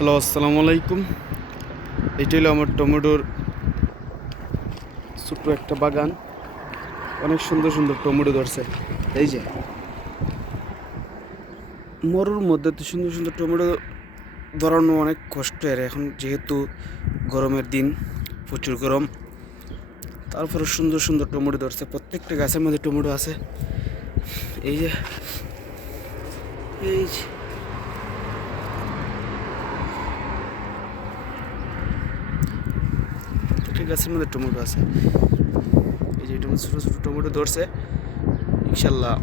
Hello, আসসালামু আলাইকুম। এইটা হলো আমার টমেটোর ছোট্ট একটা বাগান। অনেক সুন্দর সুন্দর টমেটো ধরছে। এই যে মরুর মধ্যে তো সুন্দর সুন্দর টমেটো ধরানো অনেক কষ্টের এখন, যেহেতু গরমের দিন, প্রচুর গরম। তারপরে সুন্দর সুন্দর টমেটো ধরছে, প্রত্যেকটা গাছের মধ্যে টমেটো আছে। এই যে এই যে প্রত্যেকটা গাছের মধ্যে টমেটো আছে। এই যে টমেটো, ছোটো ছোটো টমেটো ধরছে। ইনশাল্লাহ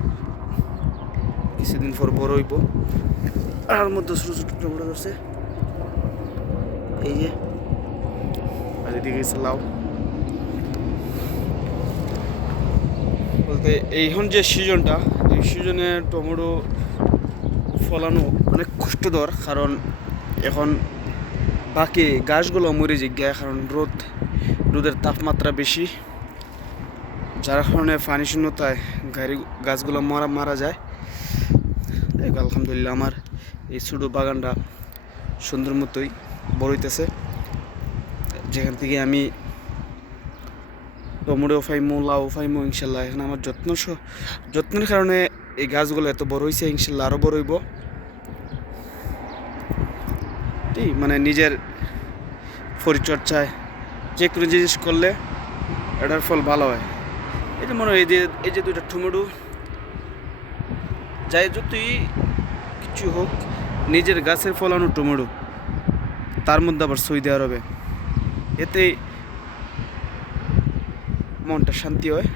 কিছুদিন পর বড় হইব। আর মধ্যে ছোটো ছোটো টমেটো ধরছে। এই যে আর এদিকে গেছে লাউ। বলতে এইখন যে সিজনটা, এই সিজনে টমেটো ফলানো অনেক কষ্টকর, কারণ এখন বাকি গাছগুলো মরে যায়, কারণ রোদের তাপমাত্রা বেশি, যার কারণে পানি শূন্যতায় গাছগুলো মারা যায়। আলহামদুলিল্লাহ আমার এই ছোটো বাগানটা সুন্দর মতোই বড় হইতেছে, যেখান থেকে আমি টমেটো পাইমু, লাউ পাইমু ইনশাল্লাহ। এখন আমার যত্নের কারণে এই গাছগুলো এত বড় হয়েছে, ইনশাল্লাহ আরও বড় হইব। ঠিক মানে নিজের পরিচর্যায় যে কোনো জিনিস করলে এটার ফল ভালো হয়। এই যে মনে হয় এই যে দুইটা টমেটো, যাই যতই কিছু হোক, নিজের গাছের ফলানো টমেটো, তার মধ্যে আবার সৌদি আরবে, এতে মনটা শান্তি হয়।